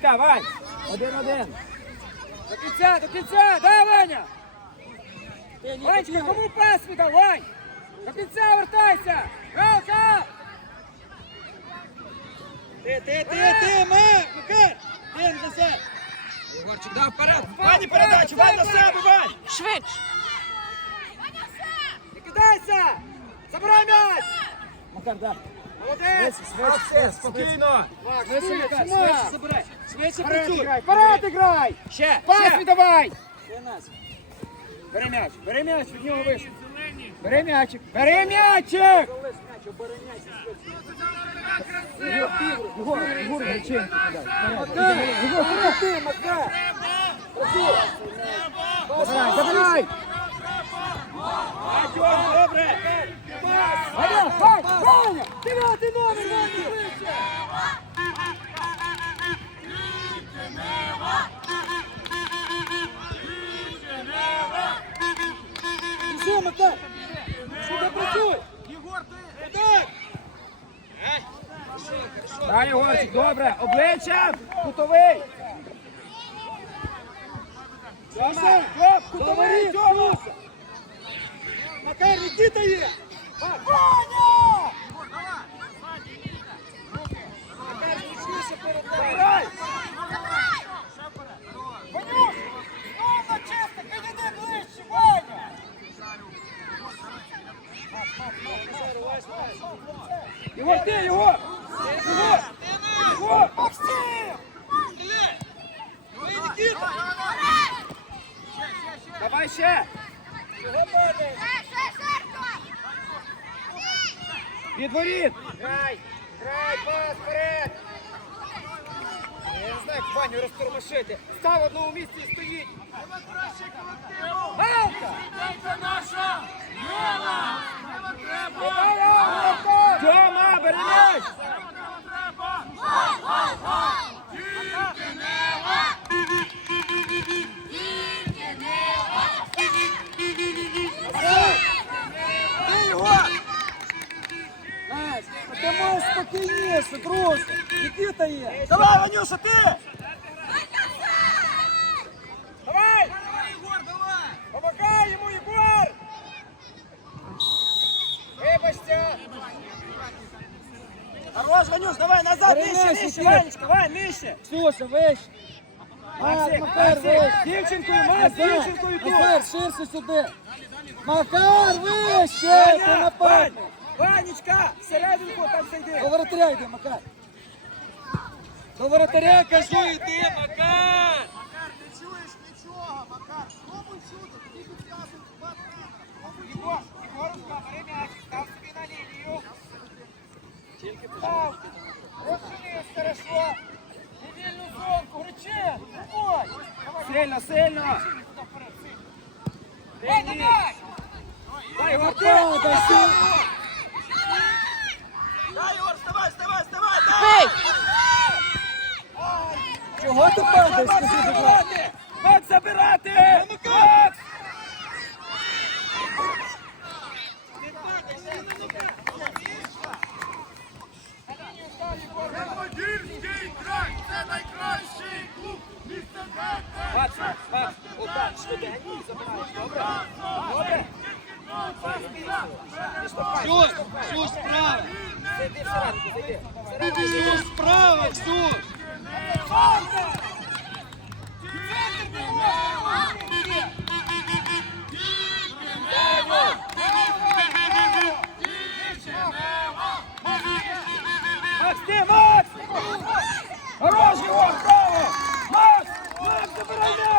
Вань! Один-один. До кінця, до кінця! Дай, Ваня! Ванечка, кому пас віддав, Вань? До кінця вертайся! Галка! Ти, ти, ти, ти, ми! Макар! Він несе! Егорчик, дав вперед! Вані передачу, Вань на себе, Вань! Швидше. Не кидайся! Забирай м'яч! Макар, дай. Молодець! Все, спокійно! Швидше, забирай! Швидше Вперед працюй! грай, Вперед грай! Ще, Пас віддавай! Бери м'яч, бери м'яч, від нього вийшов. Бери м'ячик, бери м'ячик! Греченко ти? Забирай, забирай! Добре! Дев'ятий номер, Ваня, швидше! Біжи, Макар! Сюди працюй! Удар! Дай, Егорчик, добре, обличчя, кутовий! Саша, Хлоп, кутовий! Макар, Нікіта є! Ваня! Макар, нічніше передай! Ванюш! Знову чисто, підійди ближче, Ваня! Єгор, ти, Єгор! Єгор! Єгор! Максим! Давай ще! Від воріт! Грай! Грай, пас, вперед! Я не знаю, як Ваню розтормошити. Місці стоїть. Галка! Тьома, бери м'яч! Ти можеш спокійніше, друже. Нікіта є. Давай, Ванюша, ти! Давай! Помагай йому, Єгор! Вибачте! Хорош, Ванюш, давай назад, Бери нижче, м'яч, нижче, Нікіта. Ванечка, Нижче. Ксюша, вище! Макар, Макар, вище. Дівчинкою, Макс, дівчинкою тут! Макар, ширше сюди. Макар, вище! Ти Ваня! нападник. Ванечка! Серединку там зайди! До воротаря йди, Макар. До воротаря кажу, йди, Макар. Єгор, Єгорушка, бери м'яч, став собі на лінію. Тільки став. Розчинись, хорошо. Сильно, сильно. Дай давай! Дай, Єгор, ти. Дай, сил. Дай, Єгор, вставай, вставай, вставай, Дай! Чого ти падаєш, скажи, забирати! ласка? Забирати! Дніпра. Макс, Макс, отак, швиденько забираєш, добре? Добре? Ксюш, Ксюш, справа. Зайди всередину, зайди. Ксюш, справа, Ксюш. Макс, ти, Макс! Хорош, Єгор, браво! Макс! Макс, забирай м'яч!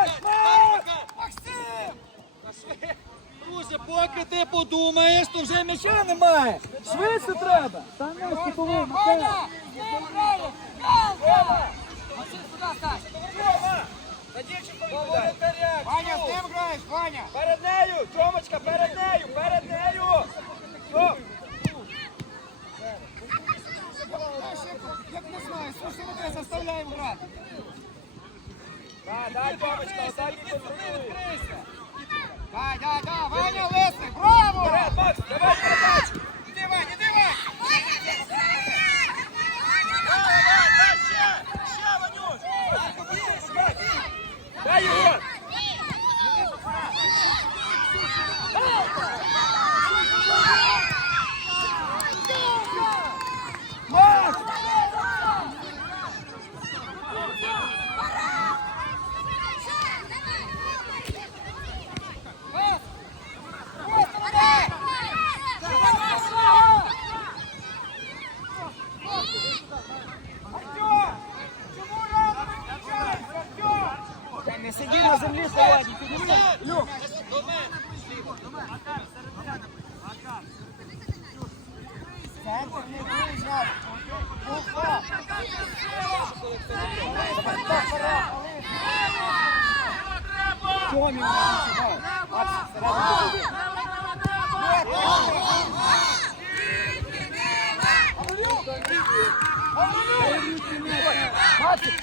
Друже, поки ти подумаєш, то вже м'яча немає. Швидше треба. Та не дівчинку відповідай! Ваня, з ним граєш, Ваня. Перед нею! Тьомочка, перед нею! Перед нею! О! Як не знаю, слушай, ми тебе заставляємо грати. Да, дай, Тьомочка, і контролюй! Дай, дай, дай, Ваня Лесик, браво! Вперед, Макс, давай передачу! Іди, Ваня, іди, Ваня. Давай, давай, ще! Ще, Ванюш! Сиди на землі, стоять, підніми. Люк. До мене. Центр не виїжджав. Купа. Давай, так, пора.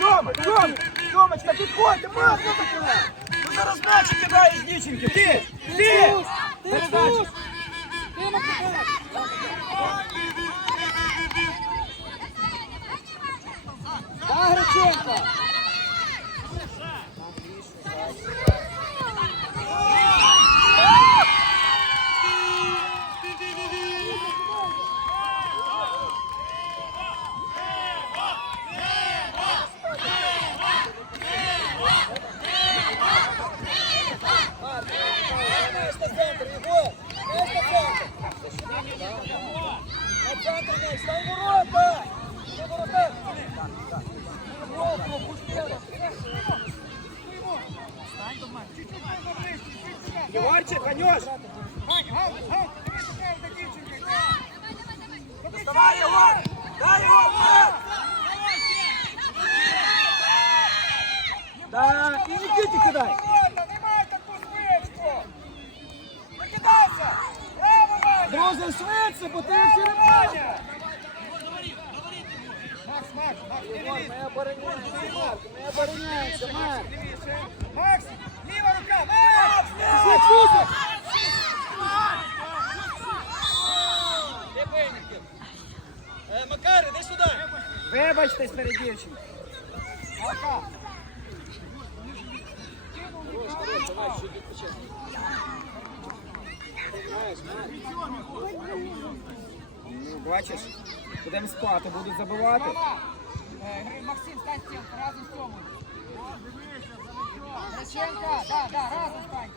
Тьома, Тьома, Тьомочка, підходьте, ну таке. Ну зараз м'ячик кидає з дівчинки, ти, ти, передача. Да, Гриценко. Знаєш на центр, Єгор. Знаєш на центр. На центр, не, стань ворота. Стань ворота. Ворота, пустила. Егорчик, Анюш. Доставай, Егор. Дай, Егор, вперед. Да, и Никите кидай. Друзі, швидше, бо ти не бачиш. Макс, Макс, Макс, ми обороняємося, Марк, ми обороняємося, Марк. Макс, ліва рука, Макс! Пішли, Беніків? Е, Макар, іди сюди. Вибачтесь перед дівчиною. Ну, бачиш, будемо спати, будуть забивати. Максим, стань в центр, разом з Тьомою. Граченко, да, да, разом стань.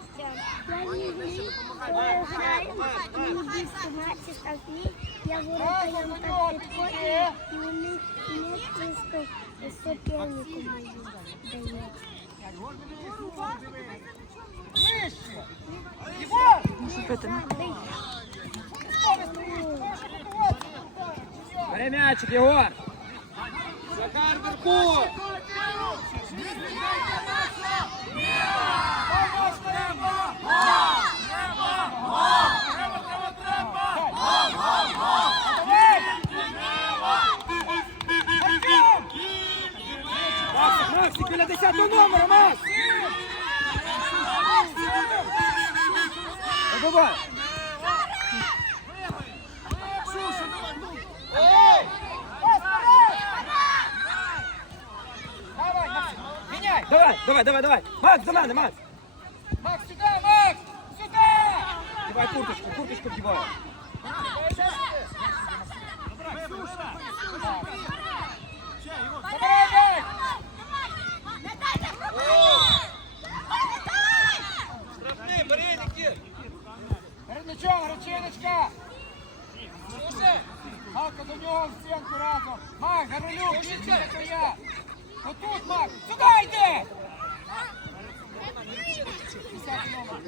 Я воротарям так підходила, і вони не чисто сопернику мою дають. Вище! Єгор! Бери м'ячик, Єгор. Захар вверху. Максик, Максик, біля 10 номера, Макс! Ну, давай. Ей! Давай, Максим, меняй! Давай, давай, давай, давай. Макс, до мене, Макс. Макс, сюда, Макс! Сюда! Давай курточку, курточку вдівай. Забирай Штрафний, бери, Нікіт. Перед м'ячом, Граченочка! Слушай! Галка до нього в стінку разом! Макс, Гарелюк, більше це я! Отут, Макс! Сюди йди! Десятий номер.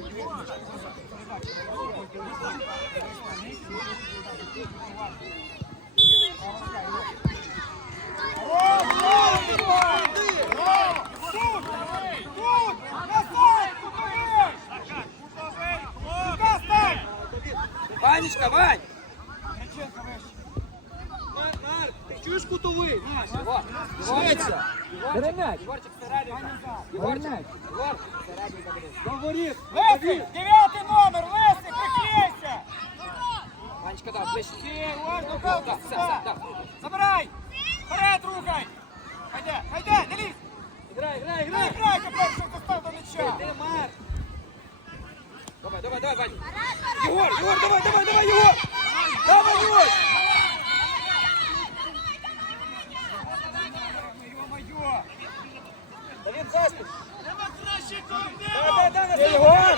Ігор!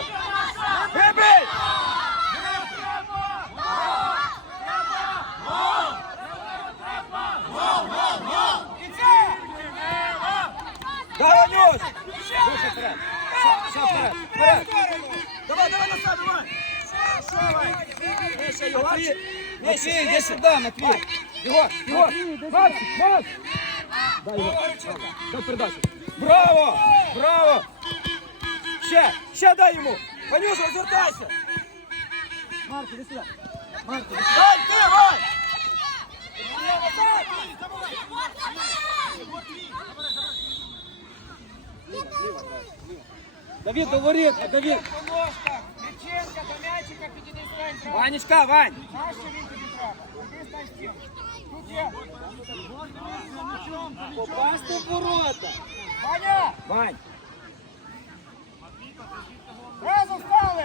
Вибий! Давай, Нюс! Слухай, вперед! Все, вперед! Вперед! Давай, давай, назад, давай! Ще, Ігор! Матвій, йди сюди, Матвій! Ігор, Ігор! Макс, Макс! Дай, Ігор! Дай передачу! Браво! Браво! Ще! Ще дай йому! Ванюша, розвертайся! Марко, іди сюди! Марко, іди сюди! Дай, давай! Забирай! Забирай! Забирай! Давид, до воріт, Давид. По до м'ячика підійди стань. Ванечка, Вань. Знаєш, що він тобі треба? Іди стань стіл. Тут є. Попасти в ворота. Ваня! Вань. Разом стали!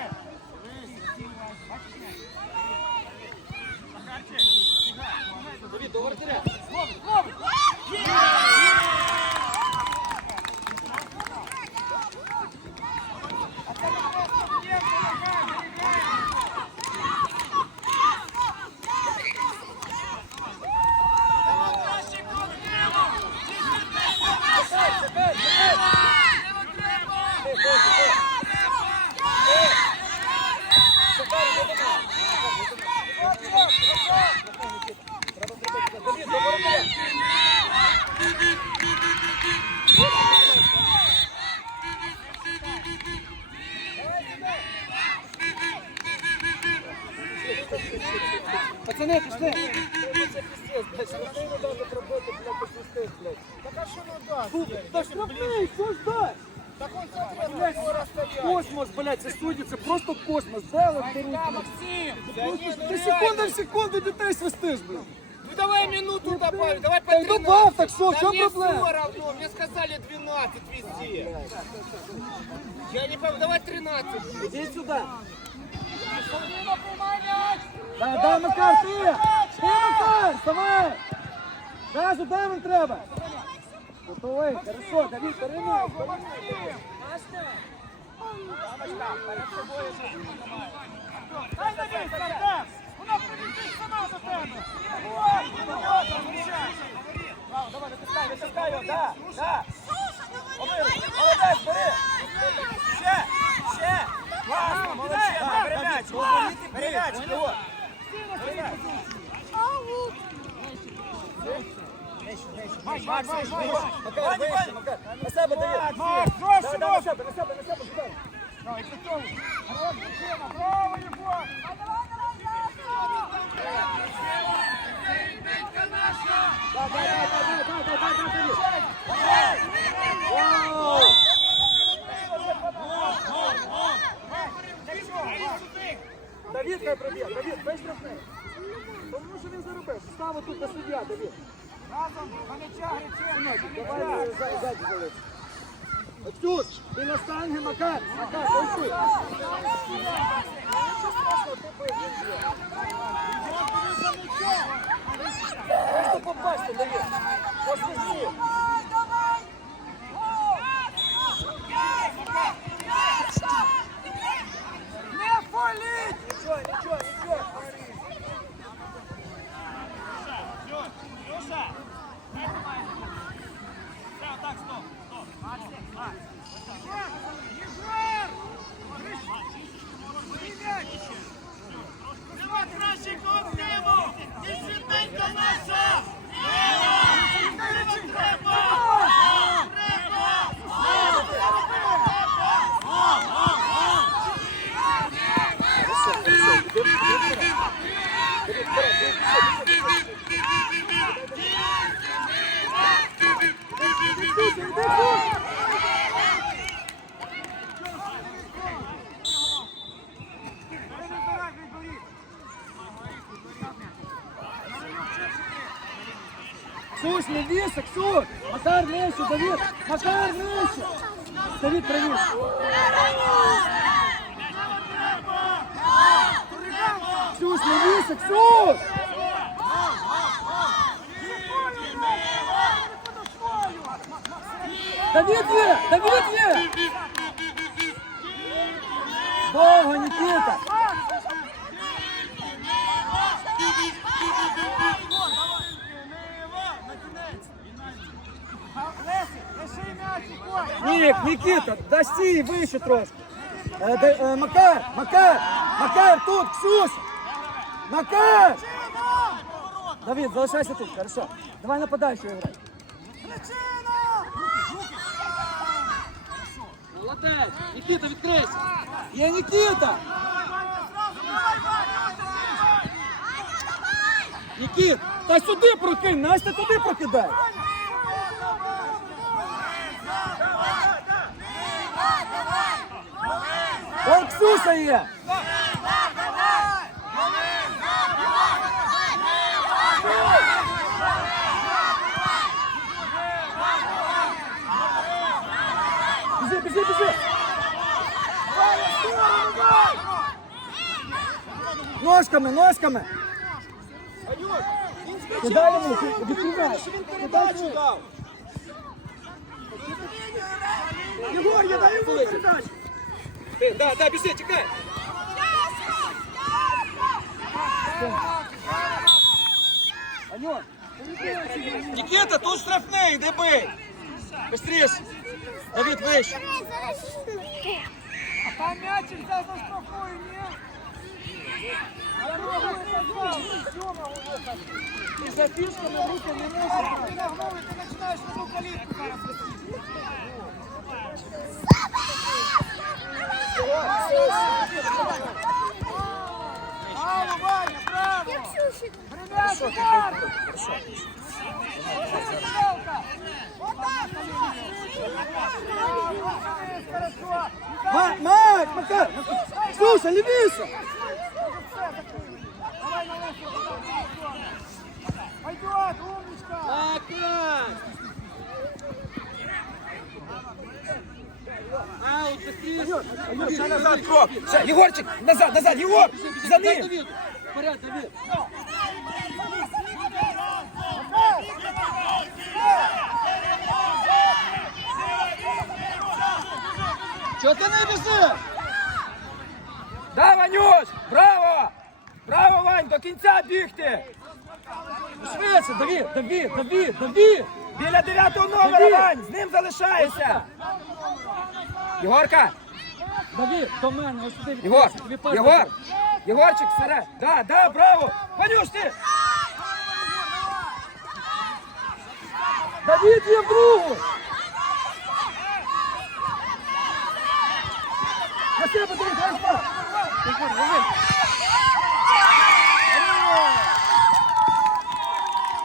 Давид, до воротаря. Ловить, ловить! 13. Иди сюда. Да, да, Макар, ти! Ти, Макар, вставай! Да, сюда вам треба! Готовий, хорошо, Давид, перемог! Дай, Давид, Каркас! Вона прилетить сама за тебе! Давай, допускай, допускай його, да, да! Олег, Олег, бери! Макс, Макар, вище, Макар. На себе дає. Макс, проще, на себе, на себе, на себе, кидай. Давай, підтягуй. Хорош, Максима, право його. Давай, давай, давай. Тут на суддя, Давид. Разом, Ганича, Греченко, Давай за- ззаді залиш. Ось тут, біля штанги, Макар, Макар, ось тут. Трошки. Нема кращих колективу! І сюди! Ксюш, не віси, Ксюш! Макар нижче, Давид! Макар нижче! Давид, привіт! Ксюш, не віси, Ксюш! Давид є! Давид є! Довго, Нікіта! Нік, Нікіта, да стій вище трошки. Е, де- е, Макар, Макар, Макар, тут, Ксюша. Макар! Давид, залишайся тут, хорошо. Давай нападаючий грай. Молодець! Нікіта, відкрийся! Є Нікіта! Нікіт, та сюди прокинь, Настя туди прокидай! Вон Ксюша є! Біжи, біжи, біжи! Ножками, ножками! Кидай йому, відкривай! Кидай йому! Єгор, я даю йому передачу! Да, да, біжи, чекай! Алло! Нікіта, тут штрафний, де бий! Быстріше! Давид, вище! А там м'ячик взяв за штрафою, ні? Дорогу сказав, Сьома уїхав. Ти за фішками в руки не А можеш. ти нагнув, і ти починаєш на ту калітку зараз висіти. Браво, Ваня, браво! Ребят, удар! Хорошо! Мак, Мак, Макар! Слушай, на Пойдет, умничка! Макар! Аут, быстрее! Ще назад крок. Ще, Єгорчик, назад, назад, Єгор! За ним! Вперед, Давид! Чого ти не біжиш? Да, Ванюш! Браво! Браво, Вань, до кінця бігти! Швидше, Давид, Давид, Давид, Давид! Біля дев'ятого номера! Вань! З ним залишаєшся! Єгорка! Давид, до мене, ось сюди Єгор! Єгор! Єгорчик, вперед! Да, да, браво! Ванюш, ти! Давид є в другу! На себе Давид, пас! Єгор, лови!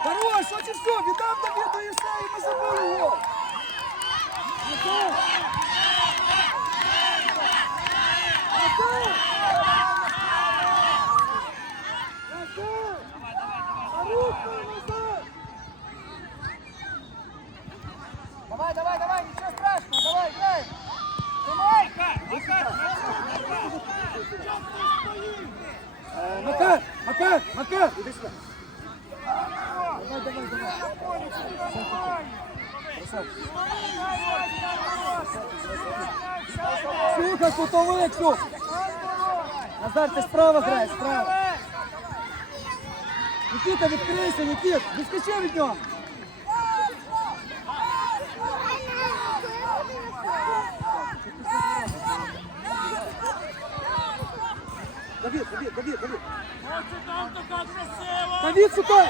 Хорош, ось і все, віддав Давиду і все, і ми забили гол! Назад! Назад! Назад! А руку назад! Давай, давай, давай, ничего страшного, давай! Давай! Давай, давай. Слухай, кутовик тут. Назар, ти справа граєш, справа. Нікіта, відкрийся, Нікіт, відскочи від нього. Давид, Давид, Давид, Давид. Там така! Давид, шукай!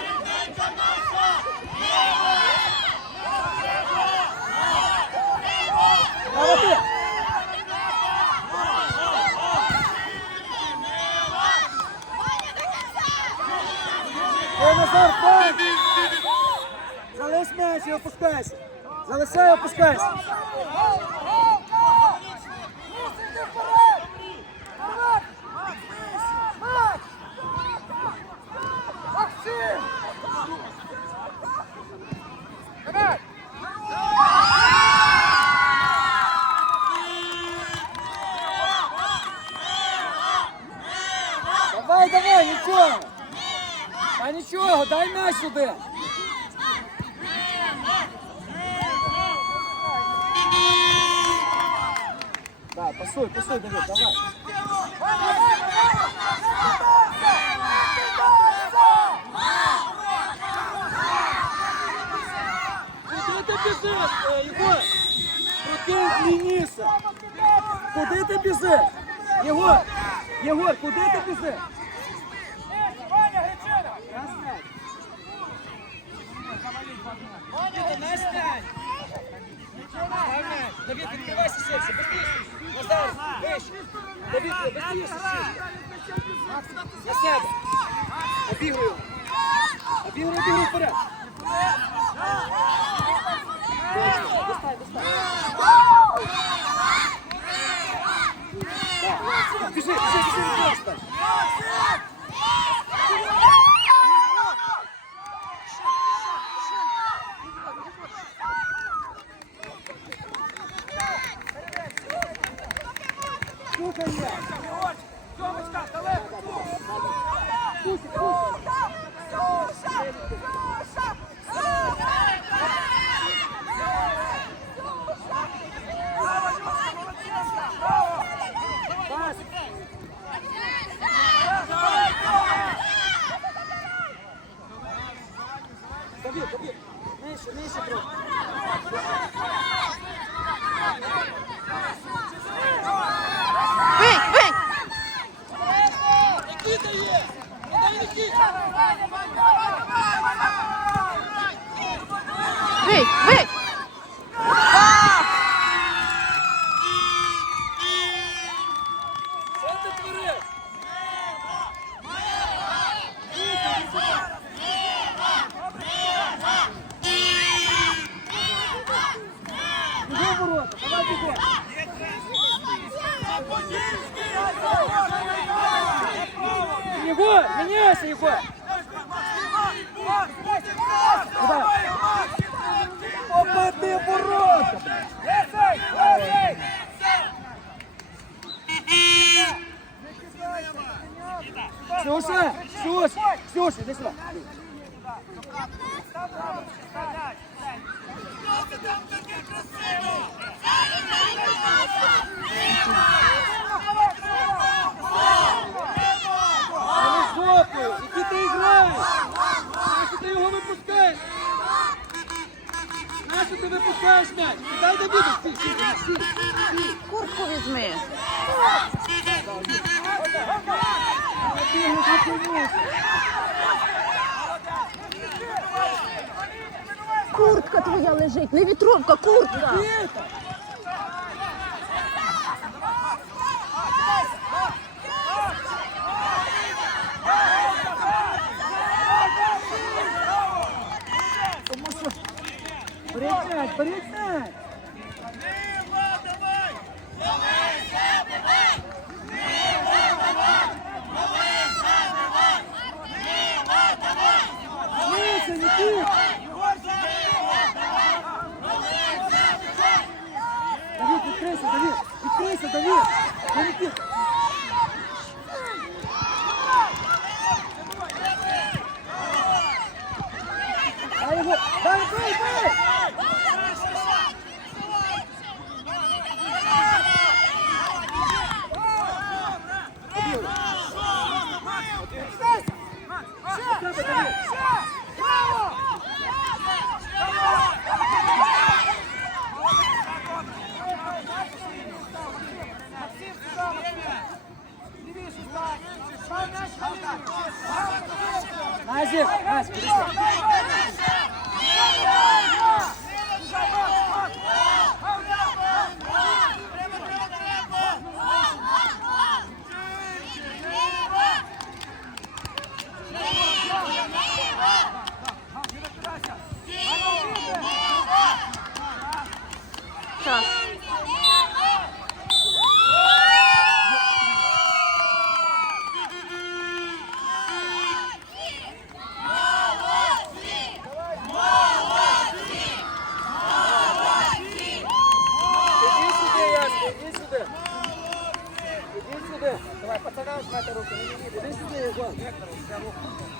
Право Назар, пак! Залиш м'яч і опускайся. Залишай, опускайся. Гол, гол, гол! Миша, иди вперед! Вперед! Макс! Максим! Давай! Давай, давай, нічого. А нічого, дай м'яч сюди. Да, пасуй, пасуй, Давид, давай. Куди ти біжиш, е, Єгор? Прокинь лініса. Куди ти біжиш? Єгор, куди ти біжиш? Давид, відкривайся сердце, быстрее. Назар, вище. Давид, быстрее сердце. На себе. Обігрую. Обігрую, обігрую вперед. Достань, достань. Біжи, біжи, біжи, біжи, біжи. Нижче, нижче трохи. 喂喂 Куртка твоя лежить, не вітровка, куртка. Порядок, порядок. sequência, Danilo. Vamos aqui. Назір, Назір, Pero que no me